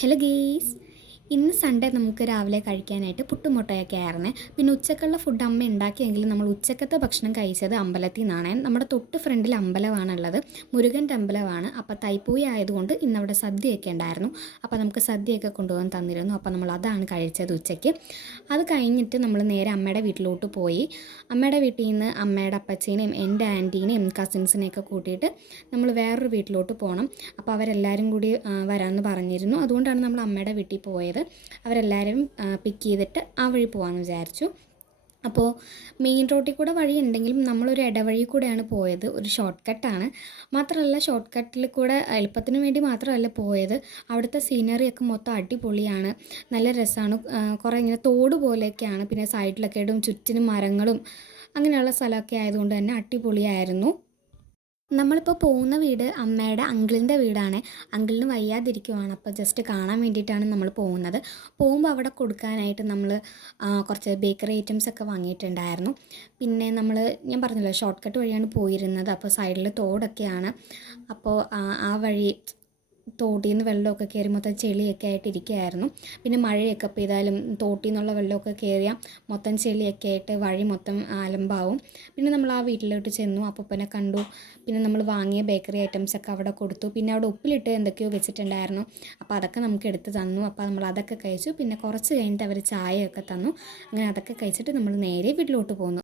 Hello guys, ഇന്ന് Sunday നമുക്ക് രാവിലെ കഴിക്കാനായിട്ട് പുട്ടും മുട്ടയൊക്കെ ആയിരുന്നേ. പിന്നെ ഉച്ചക്കുള്ള ഫുഡ് അമ്മ ഉണ്ടാക്കിയെങ്കിലും നമ്മൾ ഉച്ചക്കത്തെ ഭക്ഷണം കഴിച്ചത് അമ്പലത്തിൽ നിന്നാണ്. നമ്മുടെ തൊട്ട് ഫ്രണ്ടിൽ അമ്പലമാണുള്ളത്, മുരുകൻ്റെ അമ്പലമാണ്. അപ്പോൾ തൈപ്പൂയ ആയതുകൊണ്ട് ഇന്നവിടെ സദ്യയൊക്കെ ഉണ്ടായിരുന്നു. അപ്പോൾ നമുക്ക് സദ്യയൊക്കെ കൊണ്ടുപോകാൻ തന്നിരുന്നു. അപ്പോൾ നമ്മൾ അതാണ് കഴിച്ചത് ഉച്ചയ്ക്ക്. അത് കഴിഞ്ഞിട്ട് നമ്മൾ നേരെ അമ്മയുടെ വീട്ടിലോട്ട് പോയി. അമ്മയുടെ വീട്ടിൽ നിന്ന് അമ്മയുടെ അപ്പച്ചീനെയും എൻ്റെ ആൻറ്റീനെയും കസിൻസിനെയൊക്കെ കൂട്ടിയിട്ട് നമ്മൾ വേറൊരു വീട്ടിലോട്ട് പോകണം. അപ്പോൾ അവരെല്ലാവരും കൂടി വരാമെന്ന് പറഞ്ഞിരുന്നു. അതുകൊണ്ടാണ് നമ്മൾ അമ്മയുടെ വീട്ടിൽ പോയത്. അവരെല്ലാവരും പിക്ക് ചെയ്തിട്ട് ആ വഴി പോകാമെന്ന് വിചാരിച്ചു. അപ്പോൾ മെയിൻ റോഡിൽ കൂടെ വഴി ഉണ്ടെങ്കിലും നമ്മളൊരു ഇടവഴി കൂടെയാണ് പോയത്. ഒരു ഷോർട്ട് കട്ടാണ്. മാത്രമല്ല ഷോർട്ട് കട്ടിൽ കൂടെ എളുപ്പത്തിന് വേണ്ടി മാത്രമല്ല പോയത്. അവിടുത്തെ സീനറിയൊക്കെ മൊത്തം അടിപൊളിയാണ്, നല്ല രസമാണ്. കുറേ ഇങ്ങനെ തോട് പോലെയൊക്കെയാണ്. പിന്നെ സൈഡിലൊക്കെ ഇടും, ചുറ്റിനും മരങ്ങളും അങ്ങനെയുള്ള സ്ഥലമൊക്കെ ആയതുകൊണ്ട് തന്നെ അടിപൊളിയായിരുന്നു. നമ്മളിപ്പോൾ പോകുന്ന വീട് അമ്മയുടെ അങ്കിളിൻ്റെ വീടാണ്. അങ്കിളിന് വയ്യാതിരിക്കുവാണ്, അപ്പോൾ ജസ്റ്റ് കാണാൻ വേണ്ടിയിട്ടാണ് നമ്മൾ പോകുന്നത്. പോകുമ്പോൾ അവിടെ കൊടുക്കാനായിട്ട് നമ്മൾ കുറച്ച് ബേക്കറി ഐറ്റംസ് ഒക്കെ വാങ്ങിയിട്ടുണ്ടായിരുന്നു. പിന്നെ ഞാൻ പറഞ്ഞല്ലോ ഷോർട്ട് കട്ട് വഴിയാണ് പോയിരുന്നത്. അപ്പോൾ സൈഡിൽ തോടൊക്കെയാണ്. അപ്പോൾ ആ വഴി തോട്ടിൽ നിന്ന് വെള്ളമൊക്കെ കയറി മൊത്തം ചെളിയൊക്കെ ആയിട്ട് ഇരിക്കുകയായിരുന്നു. പിന്നെ മഴയൊക്കെ പെയ്താലും തോട്ടിൽ നിന്നുള്ള വെള്ളമൊക്കെ കയറിയാൽ മൊത്തം ചെളിയൊക്കെ ആയിട്ട് വഴി മൊത്തം അലമ്പാവും. പിന്നെ നമ്മൾ ആ വീട്ടിലോട്ട് ചെന്നു, അപ്പൂപ്പനെ കണ്ടു. പിന്നെ നമ്മൾ വാങ്ങിയ ബേക്കറി ഐറ്റംസൊക്കെ അവിടെ കൊടുത്തു. പിന്നെ അവിടെ ഉപ്പിലിട്ട് എന്തൊക്കെയോ വെച്ചിട്ടുണ്ടായിരുന്നു. അപ്പോൾ അതൊക്കെ നമുക്ക് എടുത്ത് തന്നു. അപ്പോൾ നമ്മൾ അതൊക്കെ കഴിച്ചു. പിന്നെ കുറച്ച് കഴിഞ്ഞിട്ട് അവർ ചായയൊക്കെ തന്നു. അങ്ങനെ അതൊക്കെ കഴിച്ചിട്ട് നമ്മൾ നേരെ വീട്ടിലോട്ട് പോന്നു.